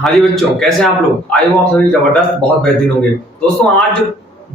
हाँ जी बच्चों, कैसे हैं आप लोग? आई होप आप सभी जबरदस्त बहुत बेहतरीन होंगे। दोस्तों आज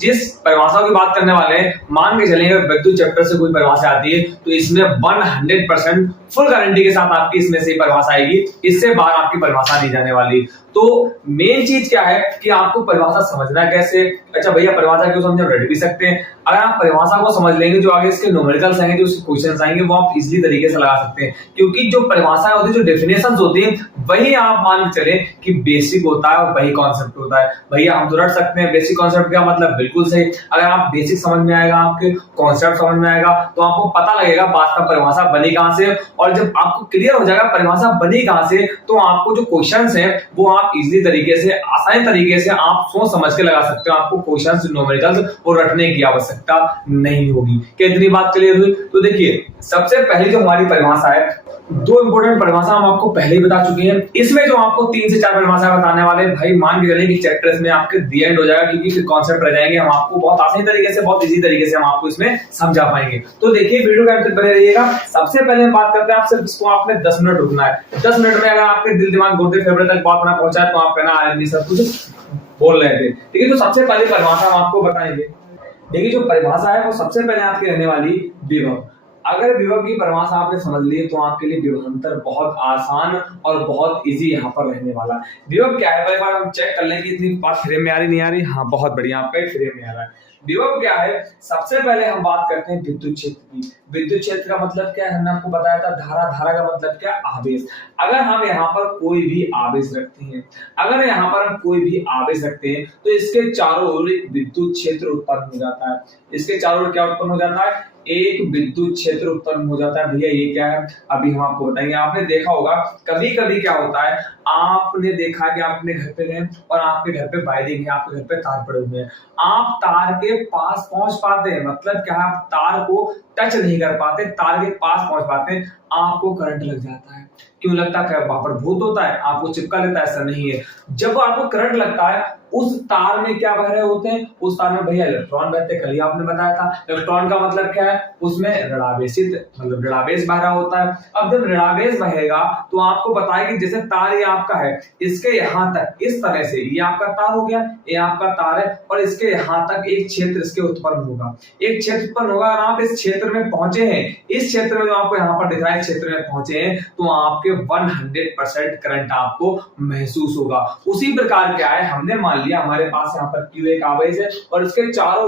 जिस परिभाषा की बात करने वाले हैं, मान के चलेंगे विद्युत चैप्टर से कोई परिभाषा आती है तो इसमें 100% फुल गारंटी के साथ आपकी इसमें से परिभाषा आएगी। इससे बाहर आपकी परिभाषा नहीं जाने वाली। तो मेन चीज क्या है कि आपको परिभाषा समझना कैसे। अच्छा भैया परिभाषा क्यों समझे, रट भी सकते हैं। अगर आप परिभाषा को समझ लेंगे, जो आगे इसके न्यूमेरिकल्स आएंगे, जो क्वेश्चंस आएंगे, वो आप इजीली तरीके से लगा सकते हैं। क्योंकि जो परिभाषा होती है, जो डेफिनेशंस होती है, वही आप मान के चले कि बेसिक होता है और वही कॉन्सेप्ट होता है। भैया हम तो रट सकते हैं, बेसिक कॉन्सेप्ट क्या मतलब, बिल्कुल सही। अगर आप बेसिक समझ में आएगा, आपके कॉन्सेप्ट समझ में आएगा, तो आपको पता लगेगा वास्तव परिभाषा बनी कहां से। और जब आपको क्लियर हो जाएगा परिभाषा बनी कहां से, तो आपको जो क्वेश्चंस हैं वो आप इजीली तरीके से, आसानी तरीके से आप सोच समझ के लगा सकते हो। आपको क्वेश्चंस, न्यूमेरिकल्स और रटने की आवश्यकता नहीं होगी। कितनी बात क्लियर हुई? तो देखिए सबसे पहले जो हमारी परिभाषा है, दो इंपोर्टेंट परिभाषा हम आपको पहले ही बता चुके हैं। इसमें जो आपको 3 से 4 परिभाषा बताने वाले भाई, मान के चलिए कि चैप्टर्स में आपके दी एंड हो जाएगा, क्योंकि फिर कॉन्सेप्ट रह जाएंगे। हम आपको बहुत आसानी तरीके से, बहुत इजी तरीके से हम आपको इसमें समझा पाएंगे। तो देखिए वीडियो के अंत तक बने रहिएगा। सबसे पहले हम बात करते हैं, आप सिर्फ इसको आपने 10 मिनट रुकना है। 10 मिनट में अगर आपके दिल दिमाग गुर्दे फेफड़े तक बात ना पहुंचा तो आप कहना आरएनबी सब कुछ बोल रहे थे। ठीक है, तो सबसे पहले परिभाषा हम आपको बताएंगे। देखिए जो परिभाषा है वो सबसे पहले आपकी रहने वाली विभव। अगर विभव की परिभाषा आपने समझ ली तो आपके लिए विभवांतर बहुत आसान और बहुत इजी यहाँ पर रहने वाला। विभव क्या है, एक बार हम चेक कर लें कि इतनी बात फ्रेम में आ रही नहीं आ रही। हाँ बहुत बढ़िया, आपका फ्रेम में आ रहा है। विभव क्या है, सबसे पहले हम बात करते हैं विद्युत क्षेत्र की। विद्युत क्षेत्र का मतलब क्या है, हमने आपको बताया था। धारा, धारा का मतलब क्या, आवेश। अगर हम यहाँ पर कोई भी आवेश रखते हैं, अगर यहाँ पर हम कोई भी आवेश रखते हैं, तो इसके चारों ओर एक विद्युत क्षेत्र उत्पन्न हो जाता है। इसके चारों ओर क्या उत्पन्न हो जाता है, एक विद्युत क्षेत्र उत्पन्न हो जाता है। भैया ये क्या है, अभी हम आपको बताएंगे। आपने देखा होगा कभी कभी क्या होता है, आपने देखा कि आप अपने घर पे गए और आपके घर पे वायरिंग है, आपके घर पे तार पड़े हुए हैं, आप तार के पास पहुंच पाते हैं, मतलब क्या, आप तार को टच नहीं कर पाते, तार के पास पहुंच पाते हैं, आपको करंट लग जाता है। क्यों लगता है, वहां पर भूत होता है, आपको चिपका लेता है? ऐसा नहीं है। जब आपको करंट लगता है, उस तार में क्या बह रहे होते हैं, उस तार में भैया इलेक्ट्रॉन बहते हैं। कल ही आपने बताया था। इलेक्ट्रॉन का मतलब क्या है, उसमें ऋणावेशित मतलब ऋणावेश बह रहा होता है। अब जब ऋणावेश बहेगा तो आपको पता है कि जैसे तार ये आपका है, इसके यहाँ तक इस तरह से, ये आपका तार हो गया, ये आपका तार है, और इसके यहाँ तक एक क्षेत्र इसके उत्पन्न होगा, एक क्षेत्र उत्पन्न होगा। और आप इस क्षेत्र में पहुंचे हैं, इस क्षेत्र में जो आपको यहाँ पर दिख रहा है, क्षेत्र में पहुंचे हैं, तो आपके 100% करंट आपको महसूस होगा। उसी प्रकार क्या है, हमने मान लिया हमारे पास यहाँ पर Q एक आवेश है और इसके चारों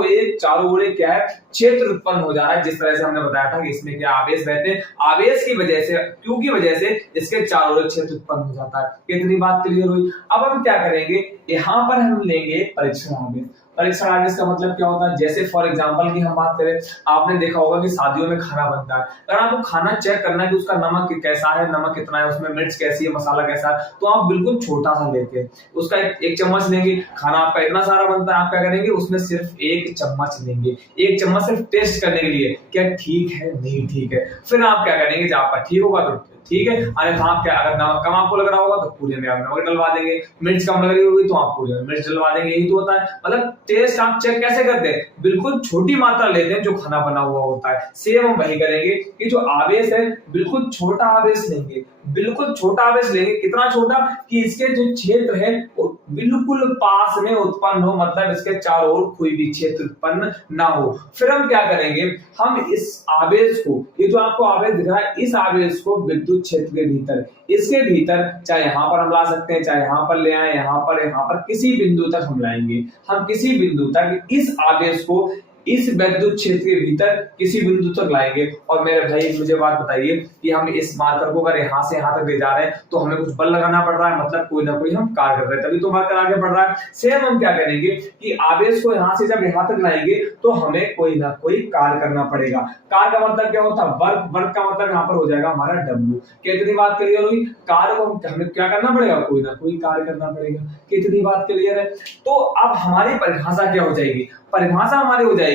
ओर क्या है, क्षेत्र उत्पन्न हो जा रहा है। जिस तरह से हमने बताया था कि इसमें क्या आवेश बहते हैं, आवेश की वजह से, Q की वजह से इसके चारों ओर क्षेत्र उत्पन्न हो जाता है। कितनी बात क्लियर हुई? अब हम क्या करेंगे, यहाँ पर हम लेंगे परीक्षण आवेश। परीक्षण आवेश का मतलब क्या होता है, जैसे फॉर एग्जांपल की हम बात करें, आपने देखा होगा कि शादियों में खाना बनता है। अगर आपको खाना चेक करना है कि उसका नमक कैसा है, नमक कितना है, उसमें मिर्च कैसी है, मसाला कैसा है, तो आप बिल्कुल छोटा सा लेते हैं, उसका एक चम्मच लेंगे। खाना आपका इतना सारा बनता है, आप क्या करेंगे, उसमें सिर्फ 1 चम्मच लेंगे, 1 चम्मच सिर्फ टेस्ट करने के लिए, क्या ठीक है नहीं ठीक है। फिर आप क्या करेंगे, जब आपका ठीक होगा तो ठीक है, अन्यथा आप क्या, अगर नमक कम आपको लग रहा होगा तो पूरे में आप नमक डलवा देंगे, मिर्च कम लग रही होगी तो आप पूरे में मिर्च डलवा देंगे। यही तो होता है। मतलब टेस्ट आप चेक कैसे करते हैं, बिल्कुल छोटी मात्रा लेते हैं जो खाना बना हुआ होता है। सेम हम वही करेंगे कि जो आवेश है, बिल्कुल छोटा आवेश लेंगे, बिल्कुल छोटा आवेश लेंगे। कितना छोटा कि इसके जो क्षेत्र है वो बिल्कुल पास में उत्पन्न हो, मतलब इसके चारों ओर कोई भी क्षेत्र उत्पन्न ना हो। फिर हम क्या करेंगे, हम इस आवेश को, ये जो आपको आवेश दिख रहा है, इस आवेश को विद्युत क्षेत्र के भीतर, इसके भीतर, चाहे यहां पर हम ला सकते हैं, चाहे यहां पर ले आए, यहां पर किसी बिंदु तक हम लाएंगे। हम किसी बिंदु तक इस आवेश को इस विद्युत क्षेत्र के भीतर किसी बिंदु तक लाएंगे। और मेरे भाई मुझे बात बताइए कि हम इस मार्कर को अगर यहाँ से यहाँ तक ले जा रहे हैं तो हमें कुछ बल लगाना पड़ रहा है, मतलब कोई ना कोई हम कार्य कर रहे हैं, तभी तो मार्कर आगे बढ़ रहा है। सेम हम क्या करेंगे कि आवेश को यहाँ से जब यहाँ तक लाएंगे तो हमें कोई ना कोई कार्य करना पड़ेगा। कार्य का मतलब क्या होता है, वर्क। वर्क का मतलब यहाँ पर हो जाएगा हमारा W। कितनी बात क्लियर हुई? कार्य को हमें क्या करना पड़ेगा, कोई ना कोई कार्य करना पड़ेगा। कितनी बात क्लियर है? तो अब हमारी परिभाषा क्या हो जाएगी, परिभाषा हमारी हो जाएगी,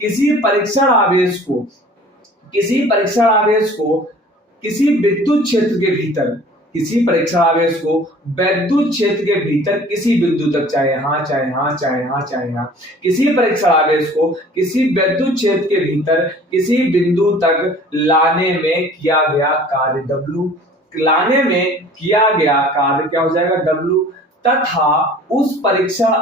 किसी परीक्षण आवेश को किसी विद्युत क्षेत्र के भीतर, किसी परीक्षण आवेश को विद्युत क्षेत्र के भीतर किसी बिंदु तक, चाहे यहाँ, चाहे यहाँ, चाहे यहाँ, चाहे यहाँ, किसी परीक्षण आवेश को किसी विद्युत क्षेत्र के भीतर किसी बिंदु तक लाने में किया गया कार्य W। लाने में किया गया कार्य क्या हो जाएगा W, तथा उस परीक्षण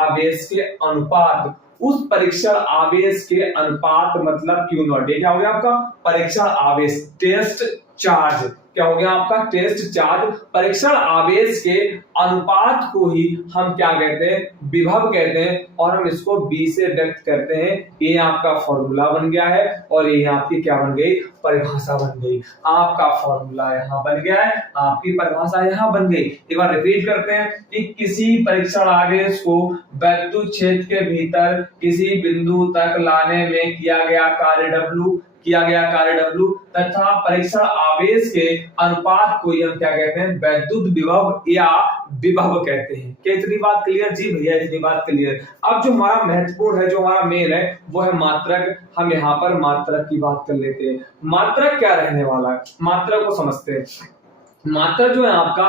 आवेश के अनुपात, उस परीक्षण आवेश के अनुपात मतलब Q नॉट, ये क्या हो गया आपका परीक्षण आवेश, टेस्ट चार्ज, क्या हो गया आपका टेस्ट चार्ज, परीक्षण आवेश के अनुपात को ही हम क्या कहते हैं, विभव कहते हैं, और हम इसको B से व्यक्त करते हैं। ये आपका फॉर्मूला बन गया है और ये आपकी क्या बन गई, परिभाषा बन गई। आपका फॉर्मूला यहाँ बन गया है, आपकी परिभाषा यहाँ बन गई। एक बार रिपीट करते हैं कि किसी परीक्षण आवेश को वैद्युत क्षेत्र के भीतर किसी बिंदु तक लाने में किया गया कार्य W तथा परीक्षण आवेश के अनुपात को हम क्या कहते हैं, वैद्युत विभव या विभव कहते हैं। क्या इतनी बात क्लियर? जी भैया इतनी बात क्लियर। अब जो हमारा महत्वपूर्ण है, जो हमारा मेन है, वो है मात्रक। हम यहाँ पर मात्रक की बात कर लेते हैं। मात्रक क्या रहने वाला है, मात्रक को समझते हैं। मात्रक जो है आपका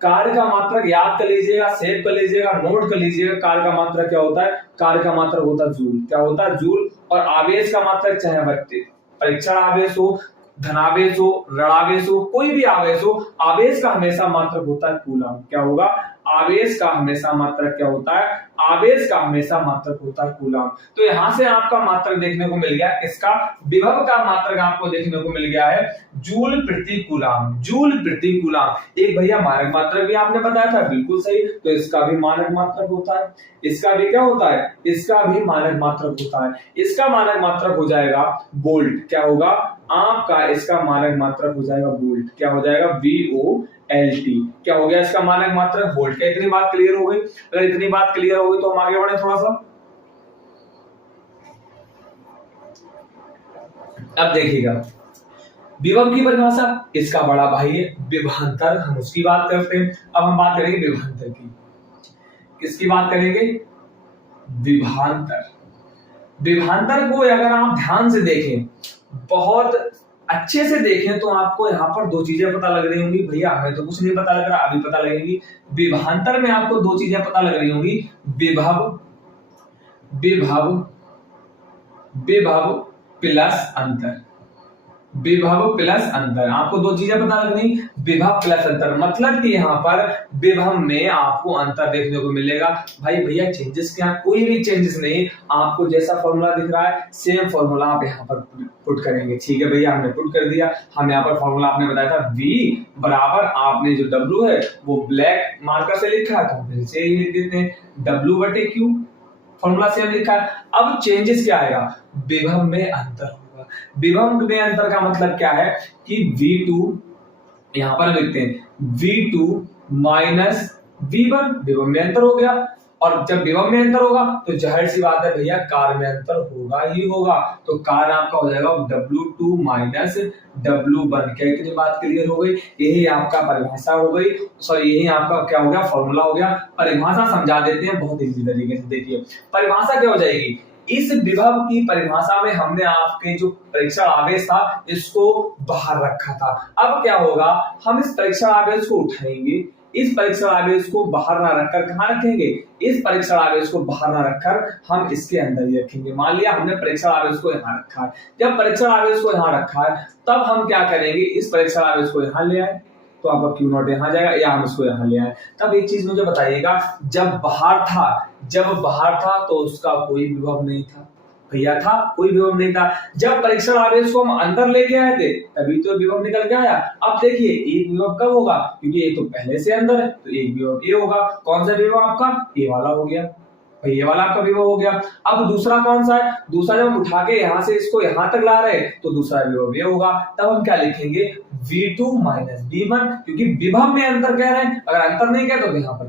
कार्य का मात्रक, याद कर लीजिएगा, सेव कर लीजिएगा, नोट कर लीजिएगा। कार्य का मात्रक क्या होता है, कार्य का मात्रक होता है जूल, क्या होता है जूल। और आवेश का मात्रक चाहे परीक्षण आवेश हो, धनावेश हो, ऋणावेश हो, कोई भी आवेश हो, आवेश का हमेशा मात्रक होता है कूलम। क्या होगा, आवेश का हमेशा मात्रक क्या होता है, आवेश का हमेशा मात्रक होता है कूलम। तो यहां से आपका मात्रक देखने को मिल गया, इसका विभव का मात्रक आपको देखने को मिल गया है जूल प्रति कूलम, जूल प्रति कूलम। एक भैया मानक मात्रक भी आपने बताया था, बिल्कुल सही। तो इसका भी मानक मात्रक होता है, इसका भी क्या होता है, इसका भी मानक मात्रक होता है। इसका मानक मात्रक हो जाएगा वोल्ट, क्या होगा आपका, इसका मानक मात्रक हो जाएगा वोल्ट, क्या हो जाएगा VOLT, क्या हो गया इसका मानक मात्रक वोल्ट। क्या इतनी बात क्लियर हो गई? अगर इतनी बात क्लियर हो गई तो हम आगे बढ़े थोड़ा सा। अब देखिएगा विभव की परिभाषा, इसका बड़ा भाई है विभवांतर, हम उसकी बात करते हैं। अब हम बात करेंगे विभवांतर की। किसकी बात करेंगे, विभवांतर। विभवांतर को अगर आप ध्यान से देखें, बहुत अच्छे से देखें, तो आपको यहाँ पर दो चीजें पता लग रही होंगी। भैया हमें तो कुछ नहीं पता लग रहा, अभी पता लगेगी। विभवांतर में आपको दो चीजें पता लग रही होंगी, विभव विभव प्लस अंतर, विभव प्लस अंतर। आपको दो चीजें पता लग रही, विभव प्लस अंतर, मतलब कि यहाँ पर विभव में आपको अंतर देखने को मिलेगा। भाई भैया चेंजेस क्या, कोई भी चेंजेस नहीं, आपको जैसा फॉर्मूला दिख रहा है सेम फॉर्मूला आप यहाँ पर पुट करेंगे। ठीक है भैया, हमने पुट कर दिया। हम यहाँ पर फॉर्मूला आपने बताया था V बराबर, आपने जो W है वो ब्लैक मार्कर से लिखा है, तो फिर से लिख देते हैं W/Q, फॉर्मूला सेम लिखा है। अब चेंजेस क्या आएगा, विभव में अंतर। विभव में अंतर का मतलब क्या है कि V2, यहां पर लिखते हैं V2 माइनस V1, विभव में अंतर हो गया। और जब विभव में अंतर होगा तो जाहिर सी बात है भैया कार्य में अंतर होगा ही होगा। तो कार्य आपका हो जाएगा W2 माइनस W1। क्या इतनी बात क्लियर हो गई? यही आपका परिभाषा हो गई, सॉरी यही आपका क्या हो गया, फॉर्मूला हो गया। परिभाषा समझा देते हैं बहुत इजी तरीके से। देखिए परिभाषा क्या हो जाएगी, इस विभव की परिभाषा में हमने आपके जो परीक्षण आवेश था इसको बाहर रखा था। अब क्या होगा, हम इस परीक्षण आवेश को उठाएंगे, इस परीक्षण आवेश को बाहर ना रखकर कहां रखेंगे, इस परीक्षण आवेश को बाहर ना रखकर हम इसके अंदर ही रखेंगे। मान लिया हमने परीक्षण आवेश को यहाँ रखा है, जब परीक्षण आवेश को यहाँ रखा है तब हम क्या करेंगे, इस परीक्षण आवेश को यहाँ ले आए तो आपका क्यू नॉट यहाँ जाएगा, या हम इसको यहाँ ले आए। तब एक चीज मुझे बताइएगा, जब बाहर था तो उसका कोई विभव नहीं था भैया, था कोई विभव नहीं था। जब परीक्षण आवेश को हम अंदर लेके आए थे तभी तो विभव निकल के आया। अब देखिए एक विभव कब होगा, क्योंकि ये तो पहले से अंदर है, तो एक विभव ये होगा। कौन सा विभव आपका, ये वाला हो गया, ये वाला आपका विभव हो गया। अब दूसरा कौन सा है, दूसरा जब हम उठा के यहाँ से इसको यहाँ तक ला रहे तो दूसरा विभव ये होगा। तब हम क्या लिखेंगे, V2 माइनस V1, क्योंकि विभव में अंतर कह रहे हैं। अगर अंतर नहीं कहे तो यहाँ पर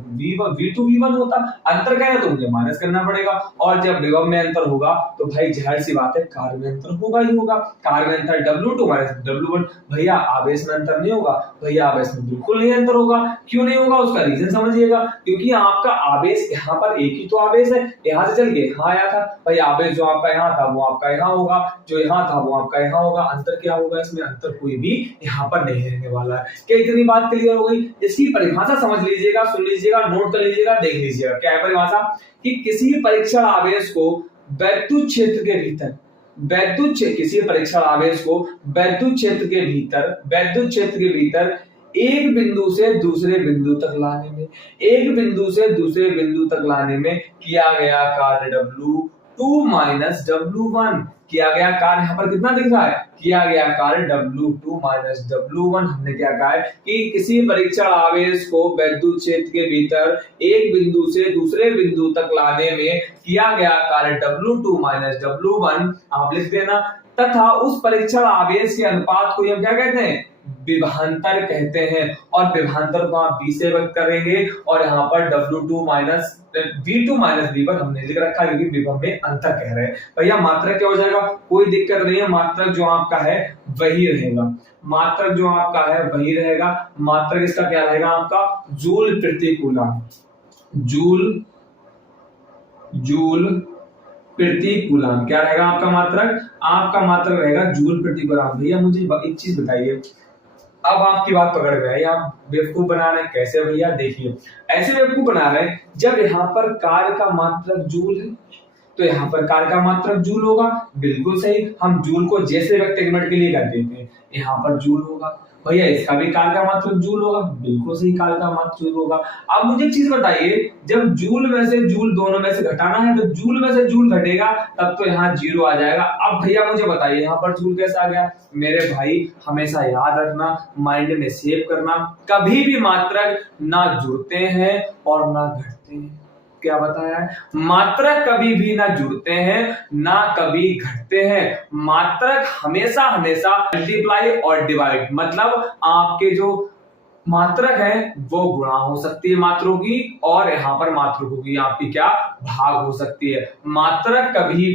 V2 V1 होता, अंतर कह रहे तो मुझे माइनस करना पड़ेगा। और जब विभव में अंतर होगा तो भाई जाहिर सी बात है कार्य में अंतर होगा ही होगा। कार्य में अंतर W2 माइनस W1। भैया आवेश में अंतर नहीं होगा, भैया आवेश में बिल्कुल नहीं अंतर होगा। क्यों नहीं होगा, उसका रीजन समझिएगा, क्योंकि आपका आवेश यहाँ पर एक ही तो आवेश है, यहाँ से चल के यहाँ आया था। भाई आवेश जो आपका यहाँ था वो आपका यहाँ होगा, जो यहाँ था वो आपका यहाँ होगा। अंतर क्या होगा, इसमें अंतर कोई भी यहाँ पर नहीं रहने वाला है। क्या इतनी बात क्लियर हो गई? इसकी परिभाषा समझ लीजिएगा, सुन लीजिएगा, नोट कर लीजिएगा, देख लीजिएगा। क्या है परिभाषा, कि किसी परीक्षण आवेश को वैद्युत क्षेत्र के भीतर, वैद्युत क्षेत्र, किसी परीक्षण आवेश को वैद्युत क्षेत्र के भीतर एक बिंदु से दूसरे बिंदु तक लाने में, एक बिंदु से दूसरे बिंदु तक लाने में किया गया कार्य W2 माइनस W1, किया गया कार्य यहाँ पर कितना दिख रहा है, किया गया कार्य W2 माइनस W1। हमने क्या कहा है कि किसी परीक्षण आवेश को वैद्युत क्षेत्र के भीतर एक बिंदु से दूसरे बिंदु तक लाने में किया गया कार्य W2 माइनस W1 आप लिख देना, तथा उस परीक्षण आवेश के अनुपात को हम क्या कहते हैं, विभवांतर कहते हैं। और विभवांतर को आप V से व्यक्त करेंगे और यहाँ पर W2 minus V2 minus V1 हमने लिख रखा है क्योंकि विभव में अंतर कह रहे हैं। भैया मात्रक क्या हो जाएगा, कोई दिक्कत नहीं है, मात्रक जो आपका है वही रहेगा, मात्रक जो आपका है वही रहेगा। मात्रक इसका क्या रहेगा आपका, जूल प्रति कूलम, जूल प्रति कूलम क्या रहेगा आपका मात्रक, आपका मात्रक रहेगा जूल प्रति कूलम। भैया मुझे एक चीज बताइए, अब आपकी बात पकड़ में आई, आप बेवकूफ बना रहे हैं कैसे भैया, देखिए ऐसे बेवकूफ बना रहे हैं, जब यहाँ पर कार्य का मात्रक जूल है तो यहाँ पर कार्य का मात्रक जूल होगा, बिल्कुल सही, हम जूल को जैसे व्यक्त एक मिनट के लिए कर देते हैं, यहाँ पर जूल होगा। भैया इसका भी कार्य का मात्रक जूल होगा, बिल्कुल सही, कार्य का मात्रक जूल होगा। अब मुझे एक चीज बताइए, जब जूल में से जूल दोनों में से घटाना है तो जूल में से जूल घटेगा तब तो यहाँ 0 आ जाएगा। अब भैया मुझे बताइए यहाँ पर जूल कैसे आ गया, मेरे भाई हमेशा याद रखना, माइंड में सेव करना, कभी भी मात्रक ना जुड़ते हैं और ना घटते हैं। क्या बताया है, मात्रक कभी भी ना जुड़ते हैं ना कभी घटते हैं, मात्रक हमेशा हमेशा मल्टीप्लाई और डिवाइड, मतलब आपके जो मात्रक है वो गुणा हो सकती है मात्रों की, और यहाँ पर मात्रकों की आपकी क्या भाग हो सकती है। मात्रक कभी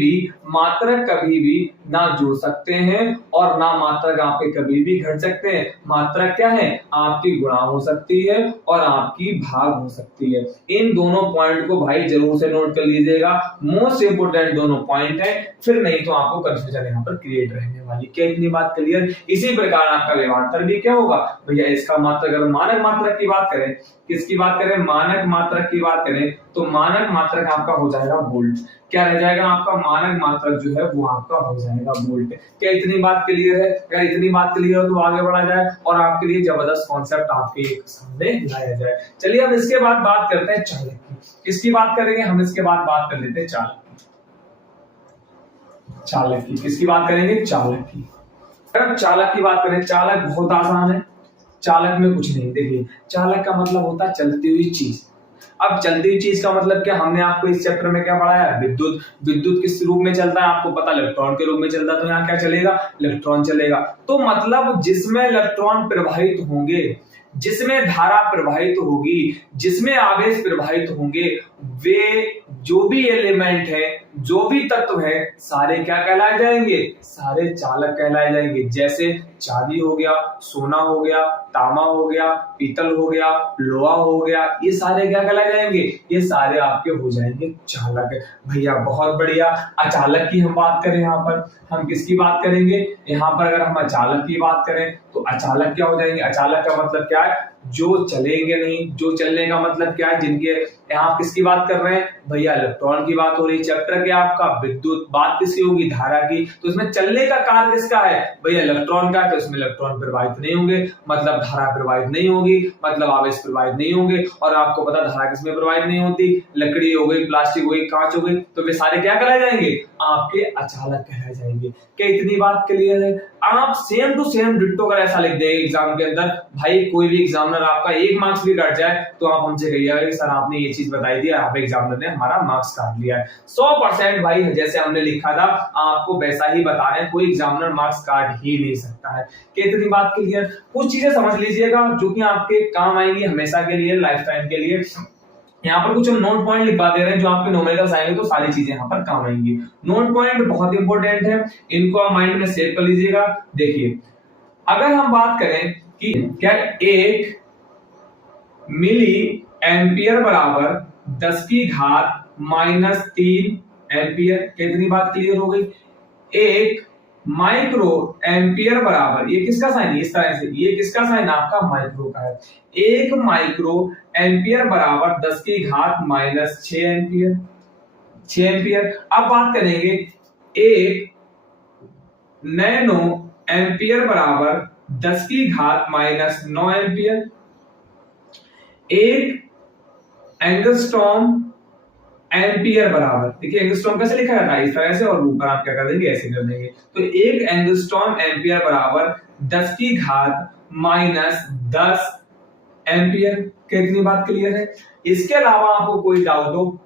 भी ना जुड़ सकते हैं और ना मात्रक आपके कभी भी घट सकते हैं। मात्रक क्या है, आपकी गुणा हो सकती है और आपकी भाग हो सकती है। इन दोनों पॉइंट को भाई जरूर से नोट कर लीजिएगा, मोस्ट इंपोर्टेंट दोनों पॉइंट है, फिर नहीं तो आपको कंफ्यूजन यहाँ पर क्रिएट रहने वाली। क्या इतनी बात क्लियर? इसी प्रकार आपका विभवांतर भी क्या होगा भैया, इसका मात्रक अगर मानक मात्रक की बात करें, किसकी बात करें, मानक मात्रक की बात करें, तो मानक मात्रक आपका हो जाएगा वोल्ट। क्या रह जाएगा आपका, मानक मात्रक जो है वो आपका हो जाएगा वोल्ट। क्या इतनी बात क्लियर है? अगर इतनी बात क्लियर हो तो आगे बढ़ा जाए और आपके लिए जबरदस्त कॉन्सेप्ट आपके सामने लाया जाए। चलिए अब इसके बाद बात करते हैं चालक की। किसकी बात करेंगे हम, इसके बाद बात कर लेते हैं चालक की। किसकी बात करेंगे, चालक की। अगर चालक की बात करें, चालक बहुत आसान है, चालक में कुछ नहीं। देखिए चालक का मतलब होता है चलती हुई चीज। अब चलती हुई चीज का मतलब क्या, हमने आपको इस चैप्टर में क्या पढ़ाया, विद्युत। विद्युत किस रूप में चलता है आपको पता, इलेक्ट्रॉन के रूप में चलता है, तो यहाँ क्या चलेगा, इलेक्ट्रॉन चलेगा। तो मतलब जिसमें इलेक्ट्रॉन प्रवाहित होंगे, जिसमें धारा प्रवाहित होगी, जिसमें आवेश प्रवाहित होंगे, वे जो भी एलिमेंट है, जो भी तत्व है, सारे क्या कहलाए जाएंगे, सारे चालक कहलाए जाएंगे। जैसे चांदी हो गया, सोना हो गया, तांबा हो गया, पीतल हो गया, लोहा हो गया, ये सारे क्या कहलाए जाएंगे, ये सारे आपके हो जाएंगे चालक। भैया बहुत बढ़िया। अचालक की हम बात करें, यहाँ पर हम किसकी बात करेंगे, यहाँ पर अगर हम अचालक की बात करें तो अचालक क्या हो जाएंगे, अचालक का मतलब क्या है, जो चलेंगे नहीं। जो चलने का मतलब क्या है, जिनके, यहाँ किसकी बात कर रहे हैं भैया, इलेक्ट्रॉन की बात हो रही। चैप्टर क्या आपका, विद्युत। बात किसकी होगी, धारा की। तो इसमें चलने का कार्य किसका है भैया, इलेक्ट्रॉन का। तो इसमें इलेक्ट्रॉन प्रवाहित नहीं होंगे, मतलब धारा प्रवाहित नहीं होगी, मतलब आवेश प्रवाहित नहीं होंगे। और आपको पता धारा किसमें प्रवाहित नहीं होती, लकड़ी हो गई, प्लास्टिक हो गई, कांच हो गई, तो वे सारे क्या कहलाए जाएंगे, आपके अचालक कहलाए जाएंगे। क्या इतनी बात क्लियर है? आप सेम टू सेम डिट्टो कर ऐसा लिख देंगे एग्जाम के अंदर, भाई कोई भी एग्जामिनर आपका 1 मार्क्स भी कट जाए तो आप हमसे कहिएगा कि सर आपने ये चीज बताई थी, आप एग्जामिनर ने हमारा मार्क्स काट लिया है। 100% भाई जैसे हमने लिखा था आपको वैसा ही बता रहे हैं, कोई एग्जामिनर मार्क्स काट ही नहीं सकता है। क्या इतनी बात क्लियर? कुछ चीजें समझ लीजिएगा जो कि आपके काम आएंगी हमेशा के लिए, लाइफ टाइम के लिए। यहाँ पर कुछ हम नोट पॉइंट लिखवा दे रहे हैं, जो आपके न्यूमेरिकल्स आएंगे तो सारी चीजें यहाँ पर काम आएंगी। नोट पॉइंट बहुत इंपॉर्टेंट है, इनको आप माइंड में सेव कर लीजिएगा। देखिए अगर हम बात करें कि क्या 1 मिली एम्पियर बराबर 10 की घात -3 एम्पियर, कितनी बात क्लियर हो गई। 1 माइक्रो एम्पियर बराबर, ये किसका साइन, इस तरह से, ये किसका साइन आपका माइक्रो का है। 1 माइक्रो एम्पियर बराबर 10 की घात -6 एम्पियर, 6 एम्पियर। अब बात करेंगे 1 नैनो एम्पियर बराबर 10 की घात माइनस 9 एम्पियर। एक एंगस्ट्रॉम एम्पियर बराबर, देखिए एंगस्ट्रॉम कैसे लिखा जाता है, इस तरह से, और ऊपर आप क्या कर देंगे, ऐसे कर देंगे। तो एक एंगस्ट्रॉम एम्पियर बराबर 10 की घात माइनस 10 एम्पियर। कितनी बात क्लियर है? इसके अलावा आपको कोई डाउट हो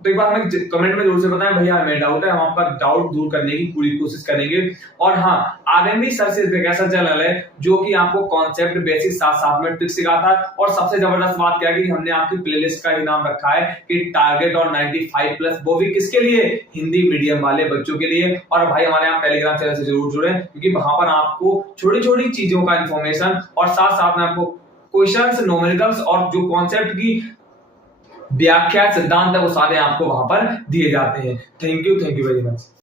तो एक बार हमें कमेंट में जरूर से बताएं, भैया हमें डाउट है, हम आपका डाउट दूर करने की पूरी कोशिश करेंगे। और हाँ, आरएमबी सर से एक ऐसा चैनल है जो कि आपको कॉन्सेप्ट बेसिक साथ साथ में ट्रिक्स सिखाता है। और सबसे जबरदस्त बात क्या है कि हमने आपकी प्लेलिस्ट का ही नाम रखा है कि टारगेट और 95 प्लस, वो भी किसके लिए? हिंदी मीडियम वाले बच्चों के लिए। और भाई हमारे यहाँ टेलीग्राम चैनल से जरूर जुड़े, क्योंकि वहां पर आपको छोटी छोटी चीजों का इंफॉर्मेशन और साथ साथ में आपको क्वेश्चंस, न्यूमेरिकल्स और जो कॉन्सेप्ट की व्याख्या, सिद्धांत है, वो सारे आपको वहां पर दिए जाते हैं। Thank you very much.